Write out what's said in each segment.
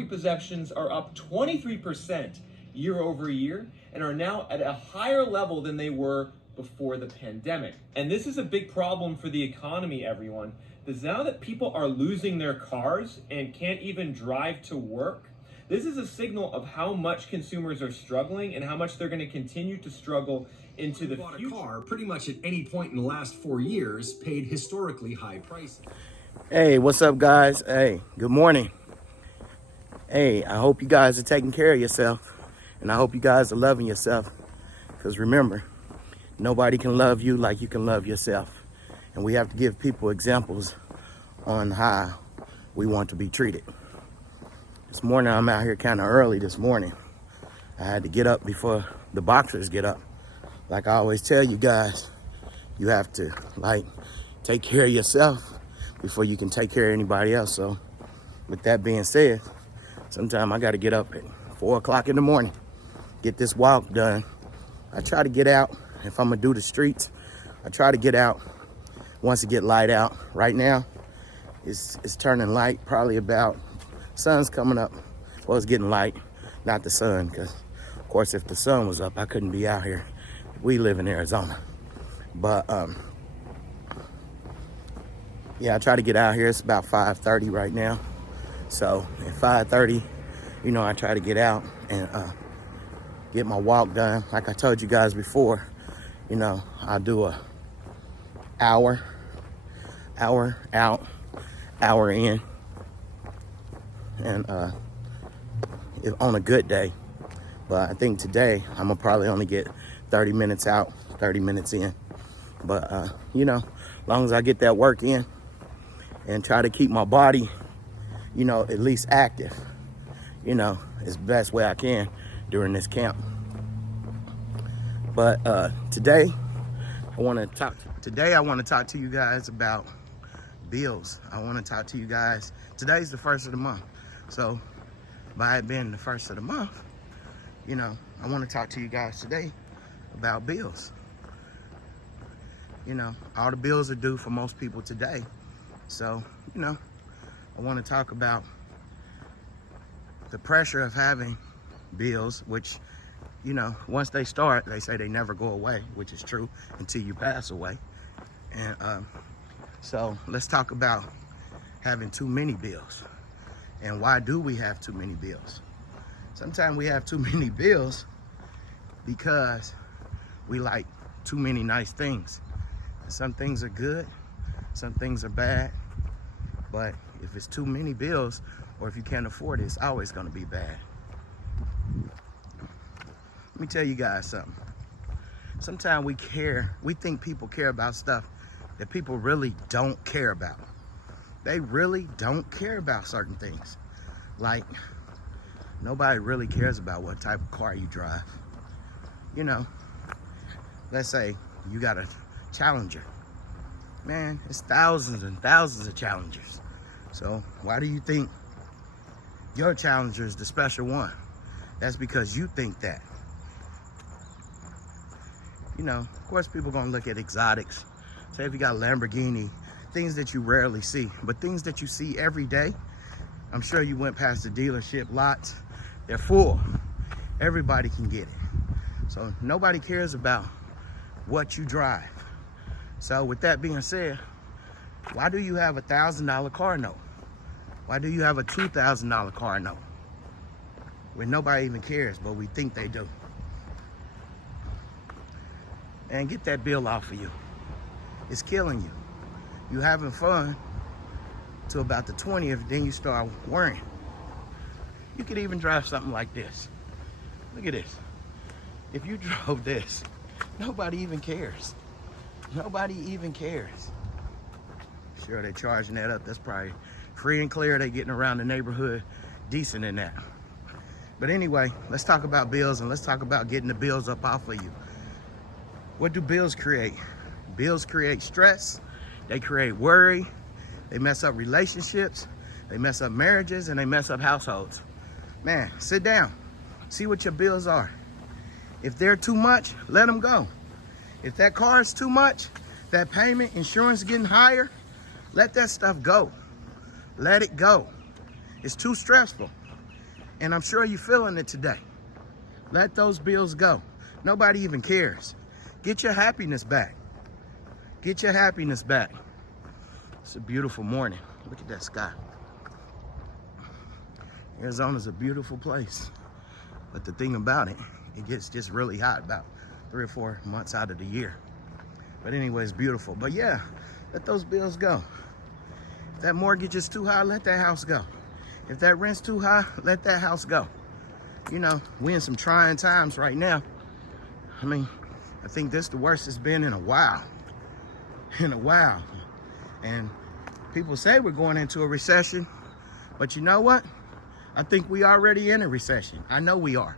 repossessions are up 23% year over year and are now at a higher level than they were before the pandemic. And this is a big problem for the economy, everyone. Because now that people are losing their cars and can't even drive to work, this is a signal of how much consumers are struggling and how much they're going to continue to struggle into the future. A car pretty much at any point in the last 4 years paid historically high prices. Hey, what's up, guys? Hey, good morning. Hey, I hope you guys are taking care of yourself, and I hope you guys are loving yourself, because remember, nobody can love you like you can love yourself, and we have to give people examples on how we want to be treated. This morning, I'm out here kind of early this morning. I had to get up before the boxers get up. Like I always tell you guys, you have to take care of yourself before you can take care of anybody else. So with that being said, sometimes I got to get up at 4 o'clock in the morning, get this walk done. I try to get out. If I'm gonna do the streets, I try to get out once it get light out. Right now, it's turning light, probably about, sun's coming up. Well, it's getting light, not the sun, because of course if the sun was up, I couldn't be out here. We live in Arizona. But yeah, I try to get out here. It's about 5:30 right now. So at 5:30, I try to get out and get my walk done. Like I told you guys before, I do a hour out, hour in. And if on a good day. But I think today I'm gonna probably only get 30 minutes out, 30 minutes in. But as long as I get that work in and try to keep my body, at least active, as best way I can during this camp. But today I want to talk to you guys about bills. I want to talk to you guys. Today's the first of the month. So by it being the first of the month, I want to talk to you guys today about bills. All the bills are due for most people today. So, I want to talk about the pressure of having bills, which, once they start, they say they never go away, which is true until you pass away. And so let's talk about having too many bills. And why do we have too many bills? Sometimes we have too many bills because we like too many nice things. Some things are good, some things are bad, but if it's too many bills or if you can't afford it, it's always gonna be bad. Let me tell you guys something. Sometimes we think people care about stuff that people really don't care about. They really don't care about certain things. Like, nobody really cares about what type of car you drive. Let's say you got a Challenger. Man, it's thousands and thousands of Challengers. So why do you think your Challenger is the special one? That's because you think that. Of course people gonna look at exotics. Say if you got a Lamborghini, things that you rarely see, but things that you see every day. I'm sure you went past the dealership lots. They're full. Everybody can get it. So nobody cares about what you drive. So with that being said, why do you have a $1,000 car note? Why do you have a $2,000 car note? When nobody even cares, but we think they do. And get that bill off of you. It's killing you. You having fun till about the 20th, then you start worrying. You could even drive something like this. Look at this. If you drove this, nobody even cares. Nobody even cares. Sure, they're charging that up. That's probably free and clear. They're getting around the neighborhood decent in that. But anyway, let's talk about bills, and let's talk about getting the bills up off of you. What do bills create? Bills create stress. They create worry. They mess up relationships. They mess up marriages, and they mess up households. Man, sit down. See what your bills are. If they're too much, let them go. If that car is too much, that payment, insurance getting higher, let that stuff go. Let it go. It's too stressful. And I'm sure you're feeling it today. Let those bills go. Nobody even cares. Get your happiness back. Get your happiness back. It's a beautiful morning. Look at that sky. Arizona's a beautiful place. But the thing about it, it gets just really hot about 3 or 4 months out of the year. But anyway, it's beautiful. But yeah, let those bills go. If that mortgage is too high, let that house go. If that rent's too high, let that house go. You know, we're in some trying times right now. I mean, I think this is the worst it's been in a while. In a while. And people say we're going into a recession. But you know what? I think we already in a recession. I know we are.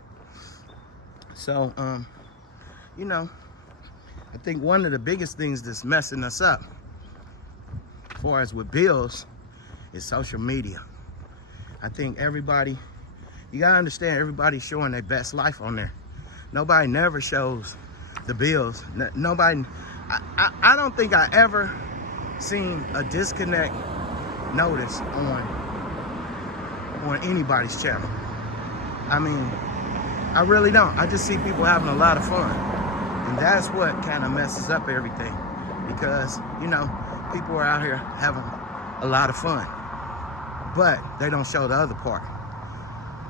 So, you know, I think one of the biggest things that's messing us up, as far as with bills, is social media. I think everybody, you gotta understand, everybody's showing their best life on there. Nobody never shows the bills. Nobody, I don't think I ever seen a disconnect notice on anybody's channel. I mean, I really don't. I just see people having a lot of fun. And that's what kind of messes up everything. Because, you know, people are out here having a lot of fun. But they don't show the other part.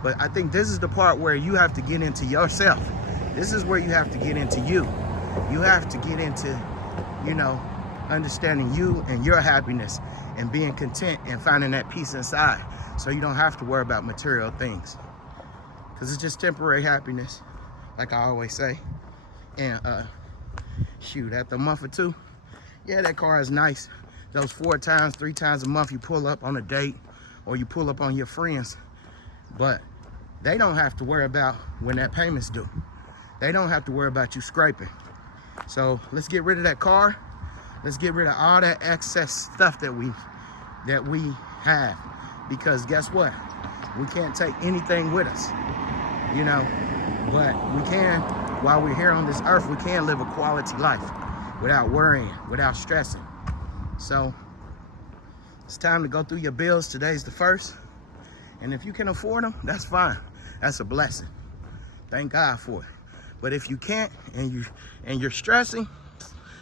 But I think this is the part where you have to get into yourself. This is where you have to get into you. You have to get into, you know, understanding you and your happiness and being content and finding that peace inside. So you don't have to worry about material things. Because it's just temporary happiness, like I always say. And shoot, after a month or two, yeah, that car is nice. Those 4 times, 3 times a month you pull up on a date or you pull up on your friends. But they don't have to worry about when that payment's due. They don't have to worry about you scraping. So let's get rid of that car. Let's get rid of all that excess stuff that we have. Because guess what? We can't take anything with us, you know, but we can, while we're here on this earth, we can live a quality life without worrying, without stressing. So it's time to go through your bills. Today's the 1st. And if you can afford them, that's fine. That's a blessing. Thank God for it. But if you can't and you're stressing,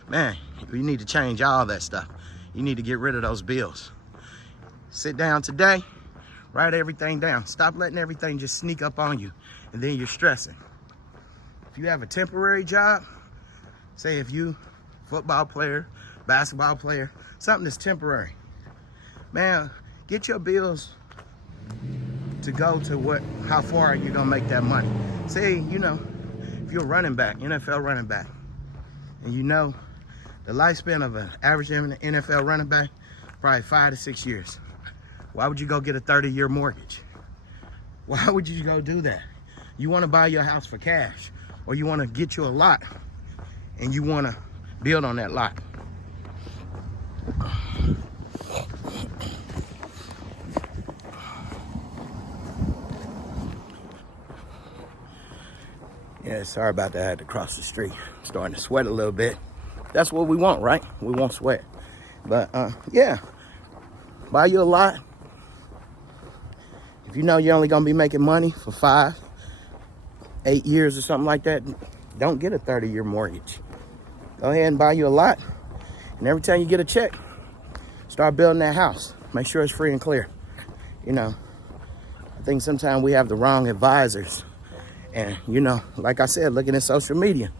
man, you need to change all that stuff. You need to get rid of those bills. Sit down today, write everything down. Stop letting everything just sneak up on you, and then you're stressing. If you have a temporary job, say if you football player, basketball player, something that's temporary, man, get your bills to go to how far are you gonna make that money. Say, you know, if you're a running back, NFL running back, and you know the lifespan of an average NFL running back, probably 5 to 6 years. Why would you go get a 30-year mortgage? Why would you go do that? You want to buy your house for cash, or you want to get you a lot and you want to build on that lot. Yeah, sorry about that. I had to cross the street. I'm starting to sweat a little bit. That's what we want, right? We won't sweat. But yeah, buy you a lot. If you know you're only gonna be making money for 5, 8 years or something like that, don't get a 30-year mortgage. Go ahead and buy you a lot. And every time you get a check, start building that house. Make sure it's free and clear. You know, I think sometimes we have the wrong advisors. And, you know, like I said, looking at social media,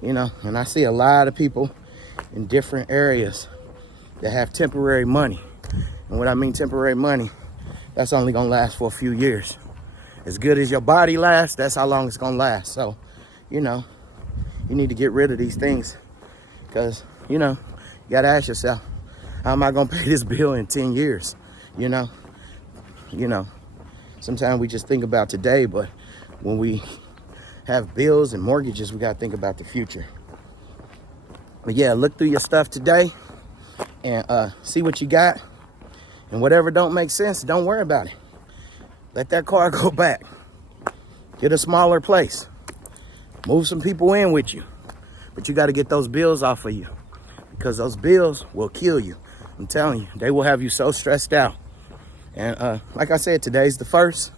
you know, and I see a lot of people in different areas that have temporary money. And what I mean temporary money, that's only gonna last for a few years. As good as your body lasts, that's how long it's gonna last. So, you know, you need to get rid of these things because, you know, you gotta ask yourself, how am I gonna pay this bill in 10 years? You know, sometimes we just think about today, but when we have bills and mortgages, we gotta think about the future. But yeah, look through your stuff today and see what you got. And whatever don't make sense, don't worry about it. Let that car go back. Get a smaller place. Move some people in with you. But you got to get those bills off of you because those bills will kill you. I'm telling you, they will have you so stressed out. And like I said, today's the 1st.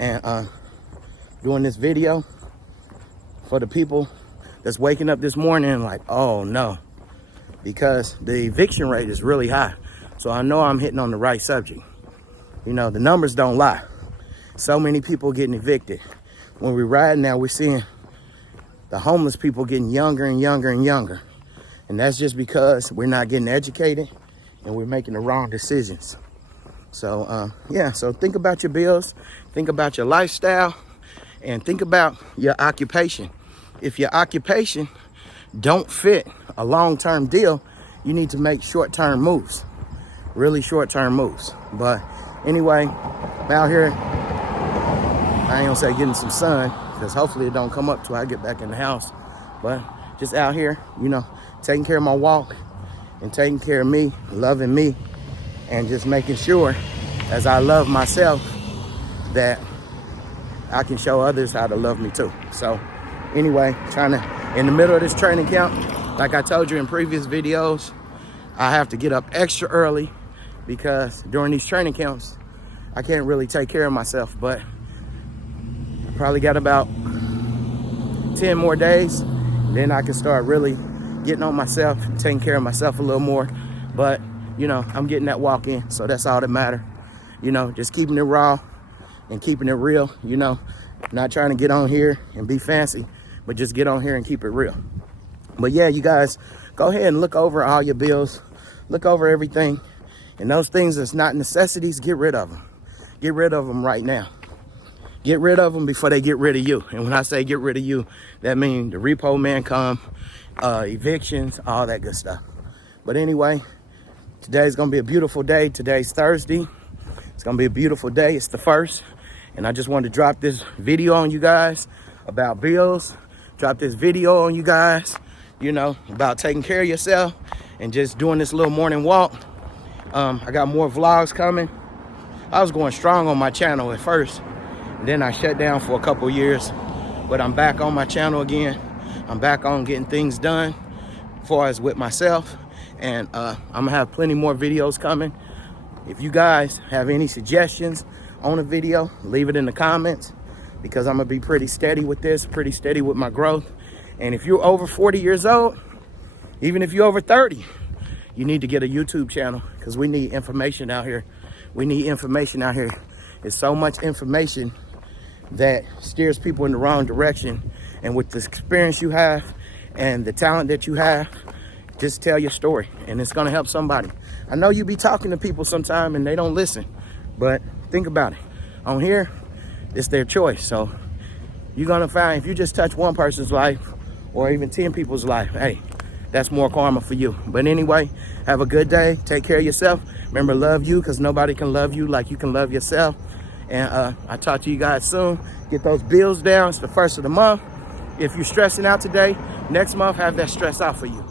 and doing this video for the people that's waking up this morning and like, oh no, because the eviction rate is really high. So I know I'm hitting on the right subject. You know, the numbers don't lie. So many people getting evicted. When we ride now, we're seeing the homeless people getting younger and younger and younger. And that's just because we're not getting educated and we're making the wrong decisions. So, yeah, so think about your bills, think about your lifestyle, and think about your occupation. If your occupation don't fit a long-term deal, you need to make short-term moves, really short-term moves. But anyway, I'm out here, I ain't gonna say getting some sun, because hopefully it don't come up till I get back in the house. But just out here, you know, taking care of my walk and taking care of me, loving me, and just making sure as I love myself that I can show others how to love me too. So anyway, trying to, in the middle of this training camp, like I told you in previous videos, I have to get up extra early because during these training camps, I can't really take care of myself, but I probably got about 10 more days. Then I can start really getting on myself, taking care of myself a little more. But, you know, I'm getting that walk in, so that's all that matters. You know, just keeping it raw and keeping it real, you know, not trying to get on here and be fancy, but just get on here and keep it real. But yeah, you guys, go ahead and look over all your bills, look over everything, and those things that's not necessities, get rid of them. Get rid of them right now. Get rid of them before they get rid of you. And when I say get rid of you, that means the repo man come, evictions, all that good stuff. But anyway, today's gonna be a beautiful day. Today's Thursday. It's gonna be a beautiful day. It's the 1st. And I just wanted to drop this video on you guys about bills. Drop this video on you guys, you know, about taking care of yourself and just doing this little morning walk. I got more vlogs coming. I was going strong on my channel at first. And then I shut down for a couple years. But I'm back on my channel again. I'm back on getting things done as far as with myself. And I'm gonna have plenty more videos coming. If you guys have any suggestions on a video, leave it in the comments, because I'm gonna be pretty steady with this, pretty steady with my growth. And if you're over 40 years old, even if you're over 30, you need to get a YouTube channel, because we need information out here. We need information out here. There's so much information that steers people in the wrong direction. And with the experience you have and the talent that you have, just tell your story and it's gonna help somebody. I know you be talking to people sometime and they don't listen, but think about it. On here, it's their choice. So you're gonna find, if you just touch one person's life or even 10 people's life, hey, that's more karma for you. But anyway, have a good day. Take care of yourself. Remember, love you, because nobody can love you like you can love yourself. And I'll talk to you guys soon. Get those bills down. It's the 1st of the month. If you're stressing out today, next month, have that stress out for you.